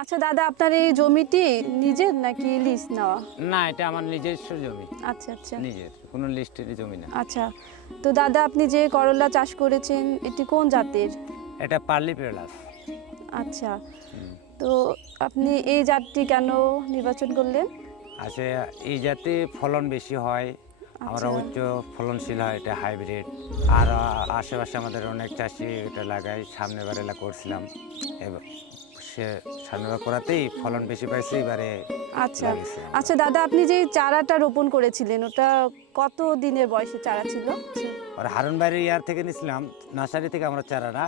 আচ্ছা দাদা আপনার এই জমিটি নিজের নাকি লিজ নেওয়া? না এটা আমার নিজস্ব জমি। আচ্ছা আচ্ছা। নিজের কোনো লিস্টের জমি না। আচ্ছা তো দাদা আপনি যে করলা চাষ করেছেন এটি কোন জাতের? এটা পার্লি পেলাস আচ্ছা তো আপনি এই জাতটি কেন নির্বাচন করলেন? আচ্ছা এই জাতে ফলন বেশি হয় আমরা আচ্ছা। উচ্চ ফলনশীল হয় এটা হাইব্রিড। আর আশেপাশে আমাদের অনেক চাষি এটা লাগাই সামনে বার এলা করছিলাম। এবার সে সামনেবার করাতেই ফলন বেশি পাইছে এবারে আচ্ছা। লাগিয়েছি। আচ্ছা দাদা আপনি যে চারাটা রোপণ করেছিলেন ওটা কত দিনের বয়সে চারা ছিল? আর হারুনবাড়ির ইয়ার থেকে নিয়েছিলাম নার্সারি থেকে আমরা চারাটা।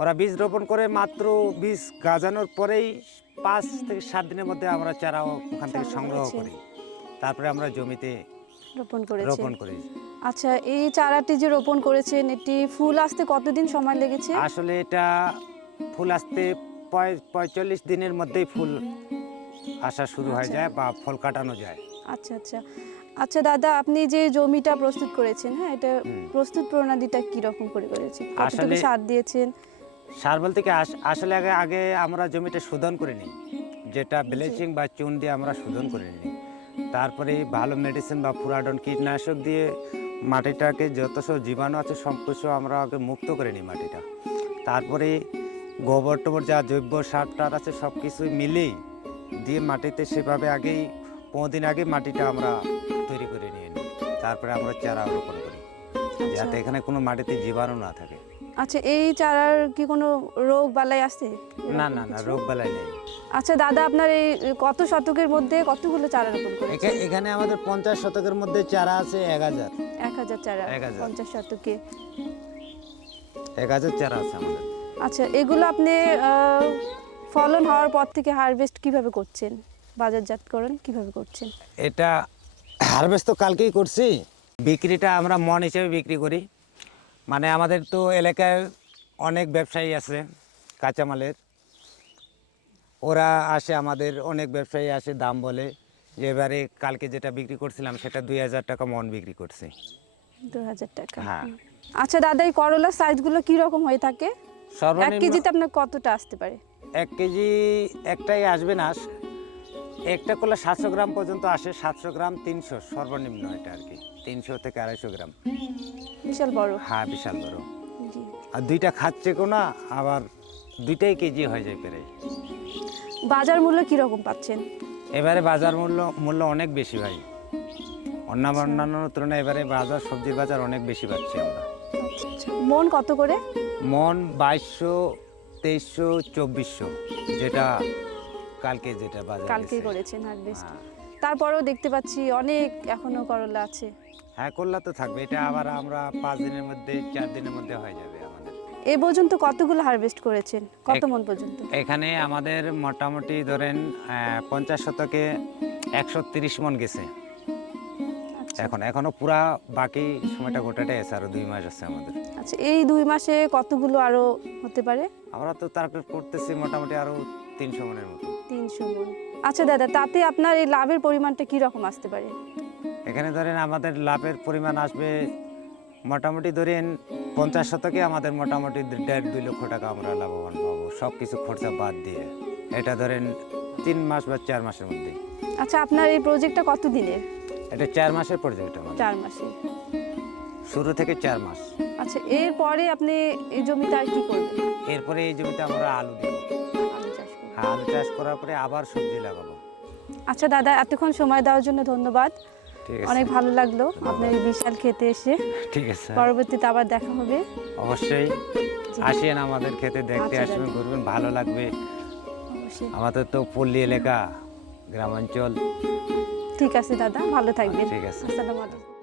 ওরা বীজ রোপণ করে মাত্র বীজ গাজানোর পরেই পাঁচ থেকে সাত দিনের মধ্যে আমরা চারা ওখান থেকে সংগ্রহ সংগ্রহ। করি। তারপরে আমরা জমিতে রোপণ করেছেন। রোপণ করি। আচ্ছা এই চারাটি যে রোপণ করেছেন এটি ফুল আসতে কতদিন সময় লেগেছে? আসলে এটা ফুল আসতে পঁয়তাল্লিশ দিনের মধ্যেই ফুল আসা শুরু হয়ে আচ্ছা। যায় বা ফল কাটানো যায়। আচ্ছা আচ্ছা। আচ্ছা দাদা আপনি যে জমিটা প্রস্তুত করেছেন হ্যাঁ এটা প্রস্তুত প্রণালীটা কি রকম করে করেছেন আসলে- সার দিয়েছেন? সার বলতে কি আস- আসলে আগে আগে আমরা জমিটা শোধন করে নিই। যেটা ব্লিচিং বা চুন দিয়ে আমরা শোধন করে নিই। তারপরে ভালো মেডিসিন বা ফুরাডন কীটনাশক দিয়ে মাটিটাকে যত সব জীবাণু আছে সব কিছু আমরা আগে মুক্ত করে নিই মাটিটা। তারপরে গোবর টোবর যা জৈব সার টার আছে সব কিছুই মিলেই দিয়ে মাটিতে সেভাবে আগেই দিন আগে মাটিটা আমরা তৈরি করে নিয়ে নিই। তারপরে আমরা চারা রোপণ করি। আচ্ছা। যাতে এখানে কোনো মাটিতে জীবাণু না থাকে। আচ্ছা এই চারার কি কোনো রোগ বালাই আছে? না না না রোগ বালাই নেই। আচ্ছা দাদা আপনার এই কত শতকের মধ্যে কতগুলো চারা রোপণ করেছেন? এখানে আমাদের পঞ্চাশ শতকের মধ্যে চারা আছে এক হাজার। এক হাজার চারা এক হাজার। পঞ্চাশ শতকে। এক হাজার চারা আছে আমাদের। আচ্ছা এগুলো আপনি ফলন হওয়ার পর থেকে হারভেস্ট কীভাবে করছেন? বাজারজাতকরণ কীভাবে করছেন? এটা হারভেস্ট তো কালকেই করছি। বিক্রিটা আমরা মন হিসেবে বিক্রি করি। মানে আমাদের তো এলাকায় অনেক ব্যবসায়ী আছে কাঁচামালের। ওরা আসে আমাদের অনেক ব্যবসায়ী আসে দাম বলে। যে এবারে কালকে যেটা বিক্রি করছিলাম সেটা দুই হাজার টাকা মন বিক্রি করছি। দু হাজার টাকা। হ্যাঁ। আচ্ছা দাদা এই করলার সাইজগুলো কীরকম হয়ে থাকে? এক সর্বনিম্ন কেজিতে আপনার কতটা আসতে পারে? এক কেজি একটাই আসবে না একটা করলে সাতশো গ্রাম পর্যন্ত আসে সাতশো গ্রাম তিনশো সর্বনিম্ন এটা আর কি তিনশো থেকে আড়াইশো গ্রাম। বিশাল বড়। হ্যাঁ বিশাল বড়। জি। আর দুইটা খাচ্ছে কো না আবার দুইটাই কেজি হয়ে যায় প্রায়। বাজার মূল্য কি রকম পাচ্ছেন? এবারে বাজার মূল্য মূল্য অনেক বেশি ভাই। অন্যান্য অন্যান্য তুলনায় এবারে বাজার সবজির বাজার অনেক বেশি পাচ্ছি আমরা। মন কত করে? মন বাইশশো তেইশশো চব্বিশশো যেটা কালকে যেটা বাজার কালকেই করেছেন হারভেস্ট হ্যাঁ। তারপরেও দেখতে পাচ্ছি অনেক এখনও করলা আছে। হ্যাঁ করলা তো থাকবে। এটা আবার আমরা পাঁচ দিনের মধ্যে চার দিনের মধ্যে হয়ে যাবে আমাদের। এ পর্যন্ত কতগুলো হারভেস্ট করেছেন? কত মন পর্যন্ত? এখানে আমাদের মোটামুটি ধরেন পঞ্চাশ শতকে একশো তিরিশ মন গেছে। এখন এখনও পুরা বাকি সময়টা গোটাটাই আছে আরও দুই মাস আছে আমাদের। আচ্ছা এই দুই মাসে কতগুলো আরও হতে পারে? আমরা তো তারপর করতেছি মোটামুটি আরও তিনশো মনের মতো। তিনশো মন। আচ্ছা দাদা তাতে আপনার এই লাভের পরিমাণটা কি রকম আসতে পারে? এখানে ধরেন আমাদের লাভের পরিমাণ আসবে মোটামুটি ধরেন পঞ্চাশ শতকে আমাদের মোটামুটি দেড় দুই লক্ষ টাকা আমরা লাভবান পাবো সব কিছু খরচা বাদ দিয়ে। এটা ধরেন তিন মাস বা চার মাসের মধ্যে। আচ্ছা আপনার এই প্রজেক্টটা কত দিনের এটা চার মাসের প্রজেক্ট আমাদের। চার মাসে শুরু থেকে চার মাস। আচ্ছা এরপরে আপনি এই জমিতে আর কি করবেন? এরপরে এই জমিতে আমরা আলু দিব। আলু চাষ হ্যাঁ আলু চাষ করার পরে আবার সবজি লাগাবো। আচ্ছা দাদা এতক্ষণ সময় দেওয়ার জন্য ধন্যবাদ। ঠিক আছে। অনেক ভালো লাগল আপনার এই বিশাল খেতে এসে। ঠিক আছে। পরবর্তীতে আবার দেখা হবে। অবশ্যই। আসেন আমাদের খেতে দেখতে আচ্ছা, আসবেন ঘুরবেন ভালো লাগবে। অবশ্যই। আমাদের তো পল্লী এলাকা গ্রামাঞ্চল। ঠিক আছে দাদা ভালো থাকবেন ঠিক আছে। আসসালামু আলাইকুম